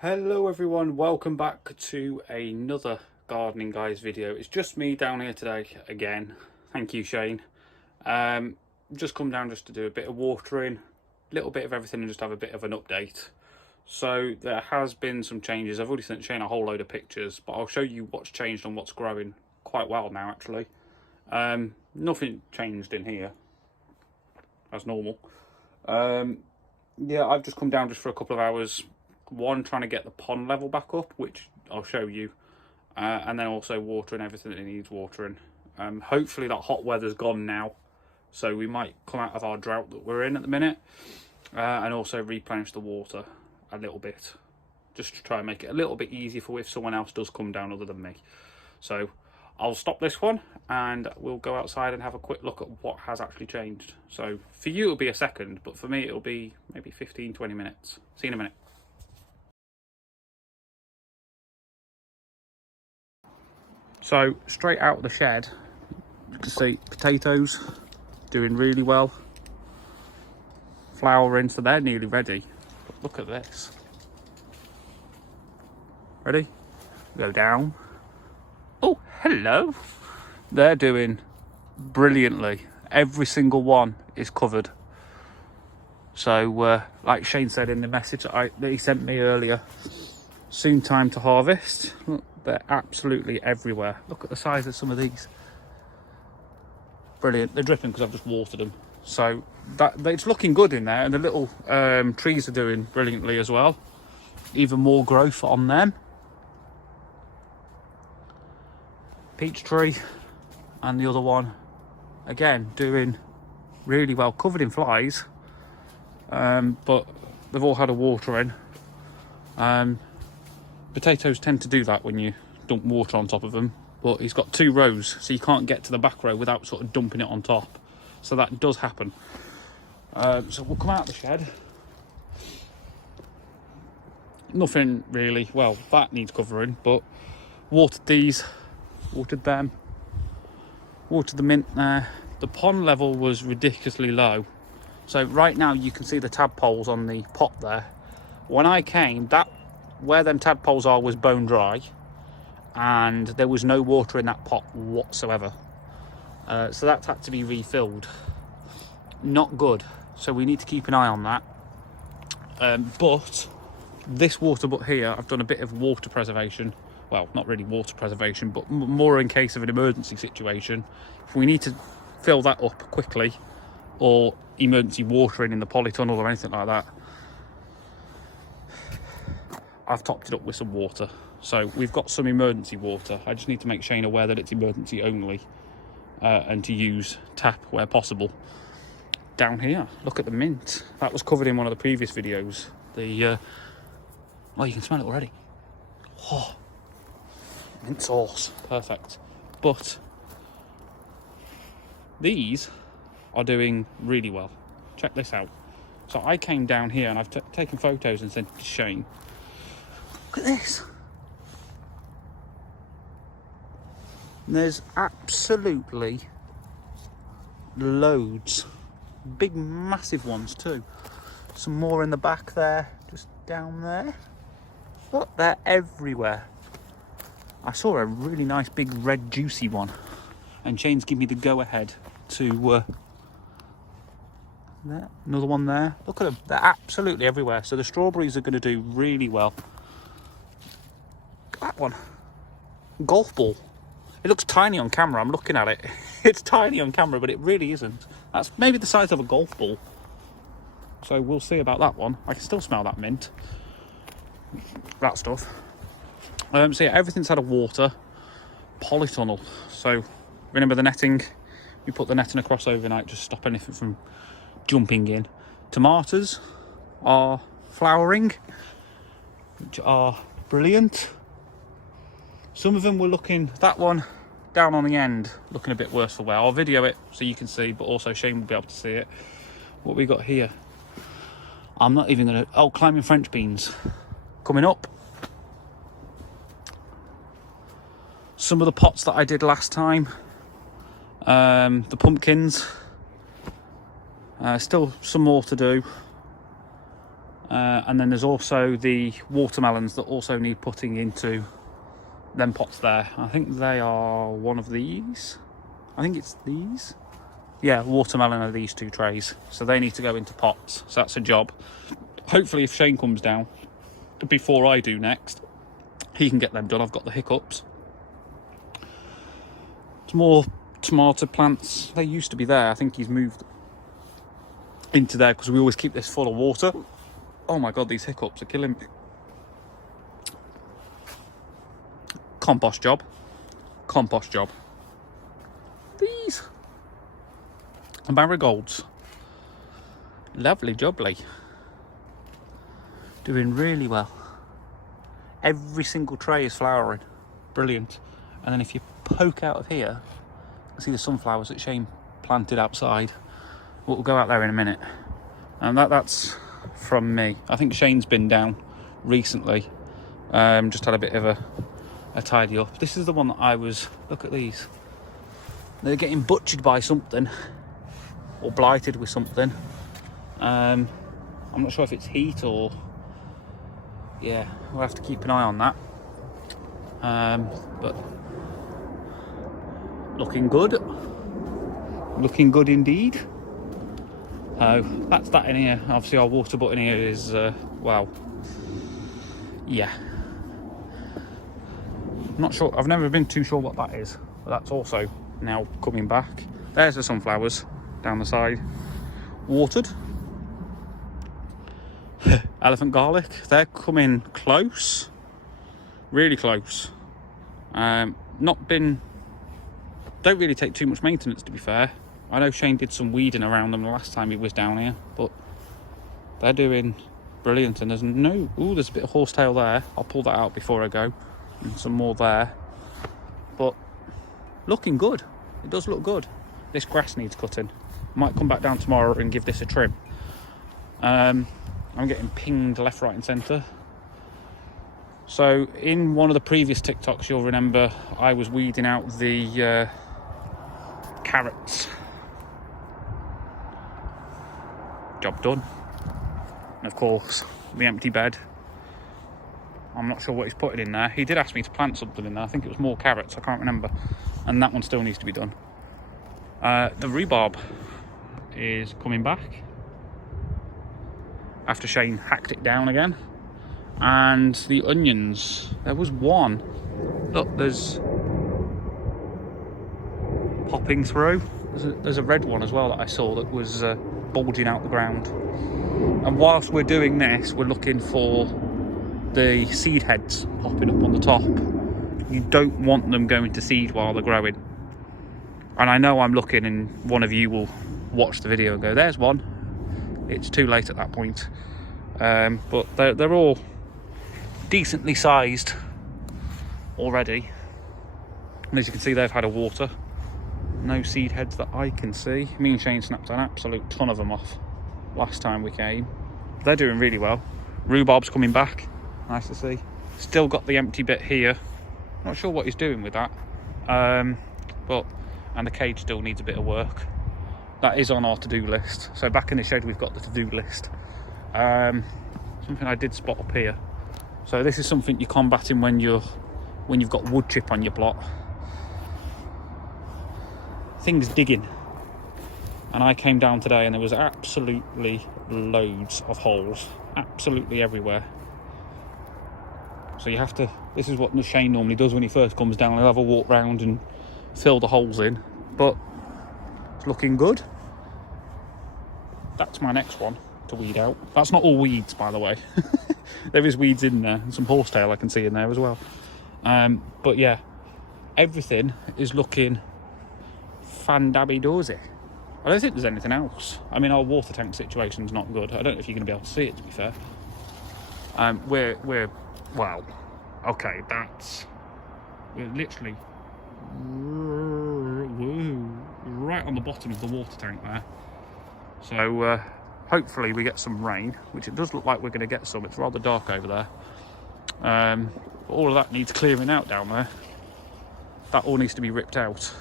Hello everyone, welcome back to another gardening guys video. It's just me down here today again. Thank you, Shane. Just come down just to do a bit of watering, a little bit of everything, and just have a bit of an update. So there has been some changes. I've already sent Shane a whole load of pictures, but I'll show you what's changed and what's growing quite well now actually. Nothing changed in here as normal. Yeah, I've just come down just for a couple of hours. One, trying to get the pond level back up, which I'll show you, and then also watering everything that needs watering. Hopefully that hot weather's gone now, so we might come out of our drought that we're in at the minute, and also replenish the water a little bit, just to try and make it a little bit easier for if someone else does come down other than me. So I'll stop this one and we'll go outside and have a quick look at what has actually changed. So for you it'll be a second, but for me it'll be maybe 15-20 minutes. See you in a minute. So straight out of the shed, you can see potatoes doing really well, flowering, so they're nearly ready. But look at this. Ready? Go down. Oh, hello. They're doing brilliantly. Every single one is covered. So like Shane said in the message that he sent me earlier, soon time to harvest. Look, they're absolutely everywhere. Look at the size of some of these. Brilliant. They're dripping because I've just watered them. So it's looking good in there, and the little trees are doing brilliantly as well. Even more growth on them. Peach tree and the other one, again, doing really well, covered in flies, but they've all had a watering. Potatoes tend to do that when you dump water on top of them, but he's got 2 rows, so you can't get to the back row without sort of dumping it on top. So that does happen. So we'll come out of the shed. Nothing really, well, that needs covering, but watered these, watered them, watered the mint there. The pond level was ridiculously low. So right now you can see the tadpoles on the pot there. When I came, that where them tadpoles are was bone dry, and there was no water in that pot whatsoever. So that's had to be refilled. Not good. So we need to keep an eye on that. But this water butt here, I've done a bit of water preservation. Well, not really water preservation, but more in case of an emergency situation. If we need to fill that up quickly, or emergency watering in the polytunnel or anything like that, I've topped it up with some water. So we've got some emergency water. I just need to make Shane aware that it's emergency only, and to use tap where possible. Down here, look at the mint. That was covered in one of the previous videos. The oh, you can smell it already. Oh, mint sauce, perfect. But these are doing really well. Check this out. So I came down here and I've taken photos and sent to Shane. Look at this. There's absolutely loads. Big, massive ones too. Some more in the back there, just down there. Look, they're everywhere. I saw a really nice big red juicy one, and Shane's given me the go-ahead to there. Another one there. Look at them, they're absolutely everywhere. So the strawberries are going to do really well. Look at that one. Golf ball. It looks tiny on camera. I'm looking at it. It's tiny on camera, but it really isn't. That's maybe the size of a golf ball. So we'll see about that one. I can still smell that mint. That stuff. So yeah, everything's had a water. Polytunnel. So remember the netting? We put the netting across overnight, just stop anything from jumping in. Tomatoes are flowering, which are brilliant. Some of them were looking, that one down on the end, looking a bit worse for wear. I'll video it so you can see, but also Shane will be able to see it. What we got here, I'm not even gonna, oh, climbing French beans coming up. Some of the pots that I did last time, the pumpkins, still some more to do. And then there's also the watermelons that also need putting into them pots there. I think they are one of these. I think it's these. Yeah, watermelon are these 2 trays. So they need to go into pots. So that's a job. Hopefully if Shane comes down before I do next, he can get them done. I've got the hiccups. Some more tomato plants. They used to be there. I think he's moved into there because we always keep this full of water. Oh my God, these hiccups are killing me. Compost job. Compost job. These marigolds. Lovely jubbly. Doing really well. Every single tray is flowering. Brilliant. And then if you poke out of here, you see the sunflowers that Shane planted outside. We'll go out there in a minute. And that's from me. I think Shane's been down recently. Just had a bit of a tidy up. This is the one that I was... Look at these. They're getting butchered by something. Or blighted with something. I'm not sure if it's heat or... Yeah, we'll have to keep an eye on that. But... Looking good. Looking good indeed. That's that in here. Obviously our water button here is, well, yeah. Not sure, I've never been too sure what that is. But that's also now coming back. There's the sunflowers down the side. Watered. Elephant garlic, they're coming close. Really close. Not been... Don't really take too much maintenance, to be fair. I know Shane did some weeding around them the last time he was down here, but they're doing brilliant. And there's no... Ooh, there's a bit of horsetail there. I'll pull that out before I go. And some more there. But looking good. It does look good. This grass needs cutting. Might come back down tomorrow and give this a trim. I'm getting pinged left, right and centre. So in one of the previous TikToks, you'll remember I was weeding out the carrots. Job done. And of course, the empty bed. I'm not sure what he's putting in there. He did ask me to plant something in there. I think it was more carrots. I can't remember. And that one still needs to be done. The rhubarb is coming back after Shane hacked it down again. And the onions, there was one. Look, there's popping through. There's a red one as well that I saw that was bulging out the ground. And whilst we're doing this, we're looking for the seed heads popping up on the top. You don't want them going to seed while they're growing. And I know I'm looking and one of you will watch the video and go, there's one. It's too late at that point. But they're all decently sized already. And as you can see, they've had a water. No seed heads that I can see. Me and Shane snapped an absolute ton of them off last time we came. They're doing really well. Rhubarb's coming back. Nice to see. Still got the empty bit here. Not sure what he's doing with that. And the cage still needs a bit of work. That is on our to-do list. So back in the shed, we've got the to-do list. Something I did spot up here. So this is something you're combating when you've got wood chip on your plot. Things digging. And I came down today and there was absolutely loads of holes. Absolutely everywhere. So you have to, this is what Shane normally does when he first comes down. He'll have a walk round and fill the holes in. But it's looking good. That's my next one to weed out. That's not all weeds, by the way. There is weeds in there and some horsetail I can see in there as well. But yeah, everything is looking fan-dabby-dozy. I don't think there's anything else. I mean, our water tank situation's not good. I don't know if you're going to be able to see it, to be fair. Well, okay, we're literally right on the bottom of the water tank there. So hopefully we get some rain, which it does look like we're going to get some. It's rather dark over there. But all of that needs clearing out down there. That all needs to be ripped out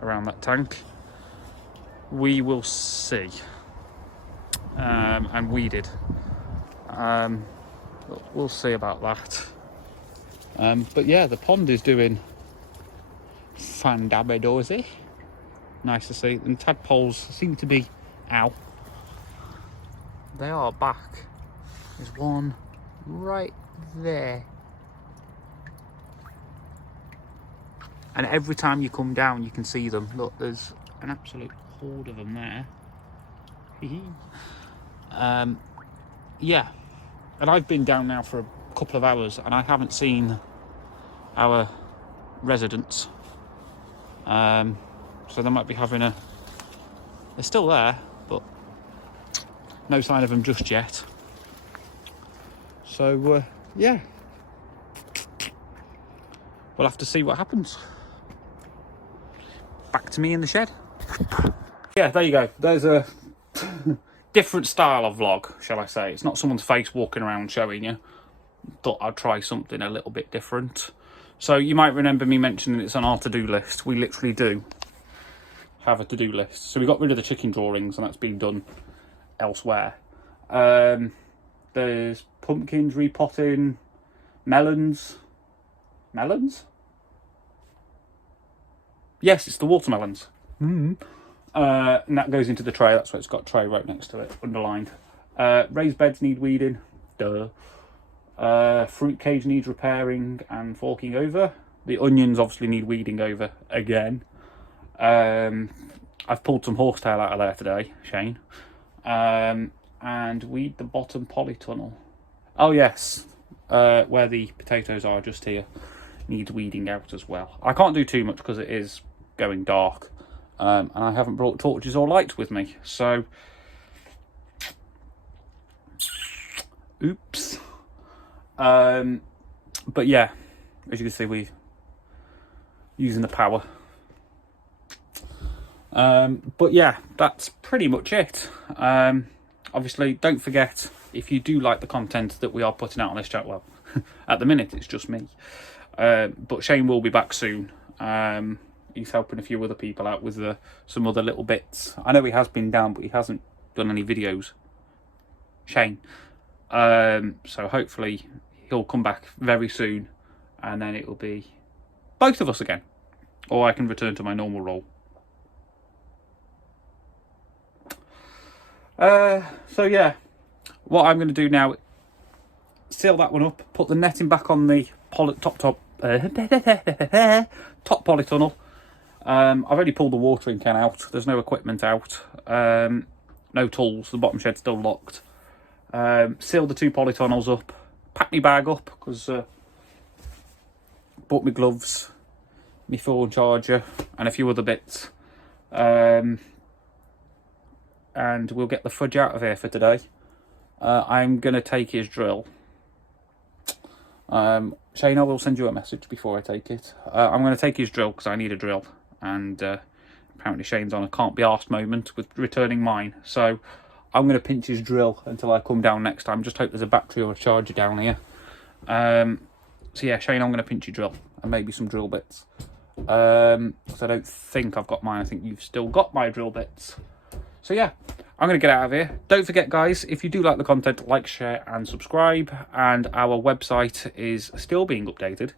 around that tank. We will see. And weeded. But we'll see about that. But yeah, the pond is doing fandabidozy. Nice to see. And tadpoles seem to be out. They are back. There's one right there. And every time you come down, you can see them. Look, there's an absolute horde of them there. Yeah. And I've been down now for a couple of hours and I haven't seen our residents. So they might be having a... They're still there, but no sign of them just yet. So, yeah. We'll have to see what happens. Back to me in the shed. Yeah, there you go. There's a different style of vlog, shall I say. It's not someone's face walking around showing you. Thought I'd try something a little bit different. So you might remember me mentioning it's on our to-do list. We literally do have a to-do list. So we got rid of the chicken drawings and that's been done elsewhere. There's pumpkins, repotting, melons. Melons? Yes, it's the watermelons. And that goes into the tray. That's why it's got tray right next to it, underlined. Raised beds need weeding. Duh. Fruit cage needs repairing and forking over. The onions obviously need weeding over again. I've pulled some horsetail out of there today, Shane. And weed the bottom polytunnel. Oh yes, where the potatoes are just here needs weeding out as well. I can't do too much because it is going dark. And I haven't brought torches or lights with me, so oops. But yeah, as you can see, we're using the power. But yeah, that's pretty much it. Obviously, don't forget, if you do like the content that we are putting out on this chat, well, at the minute it's just me. But Shane will be back soon. He's helping a few other people out with some other little bits. I know he has been down, but he hasn't done any videos. Shane. So hopefully he'll come back very soon, and then it'll be both of us again, or I can return to my normal role. So yeah, what I'm going to do now, seal that one up, put the netting back on the top polytunnel. I've already pulled the watering can out. There's no equipment out, no tools. The bottom shed's still locked. Sealed the 2 polytunnels up, packed my bag up because bought my gloves, my phone charger and a few other bits. And we'll get the fudge out of here for today. I'm going to take his drill. Shane, I will send you a message before I take it. I'm going to take his drill because I need a drill. And apparently Shane's on a can't be arsed moment with returning mine. So I'm going to pinch his drill until I come down next time. Just hope there's a battery or a charger down here. So yeah, Shane, I'm going to pinch your drill and maybe some drill bits. Because I don't think I've got mine. I think you've still got my drill bits. So yeah, I'm going to get out of here. Don't forget, guys, if you do like the content, like, share and subscribe. And our website is still being updated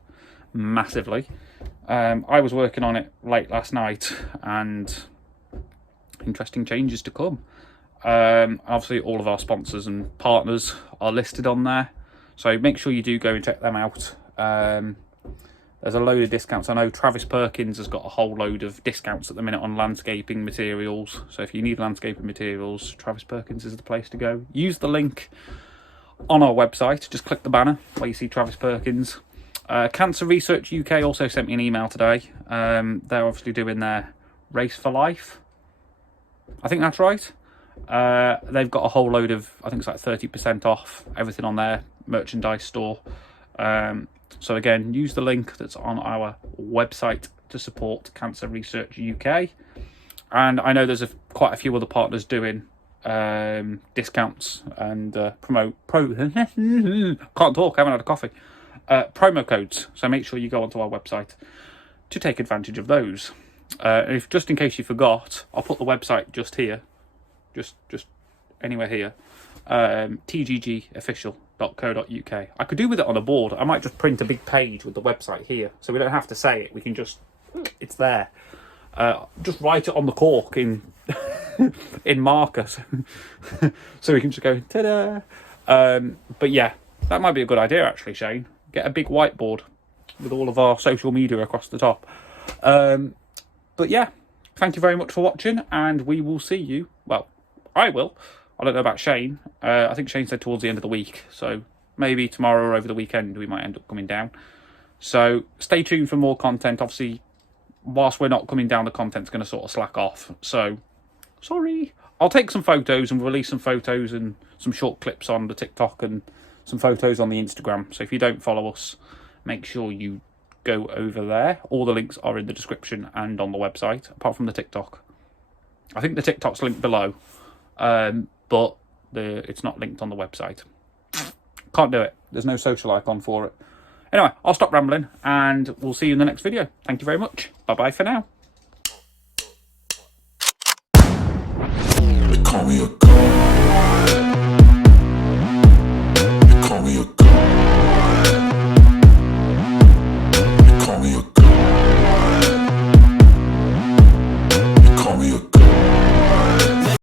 massively. I was working on it late last night and interesting changes to come. Obviously, all of our sponsors and partners are listed on there. So make sure you do go and check them out. There's a load of discounts. I know Travis Perkins has got a whole load of discounts at the minute on landscaping materials. So if you need landscaping materials, Travis Perkins is the place to go. Use the link on our website. Just click the banner where you see Travis Perkins. Cancer Research UK also sent me an email today. They're obviously doing their Race for Life. I think that's right. They've got a whole load of, I think it's like 30% off everything on their merchandise store. So again, use the link that's on our website to support Cancer Research UK. And I know there's quite a few other partners doing discounts and can't talk, I haven't had a coffee. Promo codes. So make sure you go onto our website to take advantage of those. If just in case you forgot, I'll put the website just here. Just anywhere here. tggofficial.co.uk. I could do with it on a board. I might just print a big page with the website here, so we don't have to say it. We can just, it's there. Just write it on the cork in in markers, so we can just go ta-da. But yeah, that might be a good idea actually, Shane. Get a big whiteboard with all of our social media across the top. But yeah, thank you very much for watching, and we will see you. Well, I will. I don't know about Shane. I think Shane said towards the end of the week, so maybe tomorrow or over the weekend we might end up coming down. So stay tuned for more content. Obviously, whilst we're not coming down, the content's going to sort of slack off. So, sorry. I'll take some photos and release some photos and some short clips on the TikTok and some photos on the Instagram. So if you don't follow us, make sure you go over there. All the links are in the description and on the website, apart from the TikTok. I think the TikTok's linked below, but it's not linked on the website. Can't do it. There's no social icon for it. Anyway, I'll stop rambling, and we'll see you in the next video. Thank you very much. Bye-bye for now.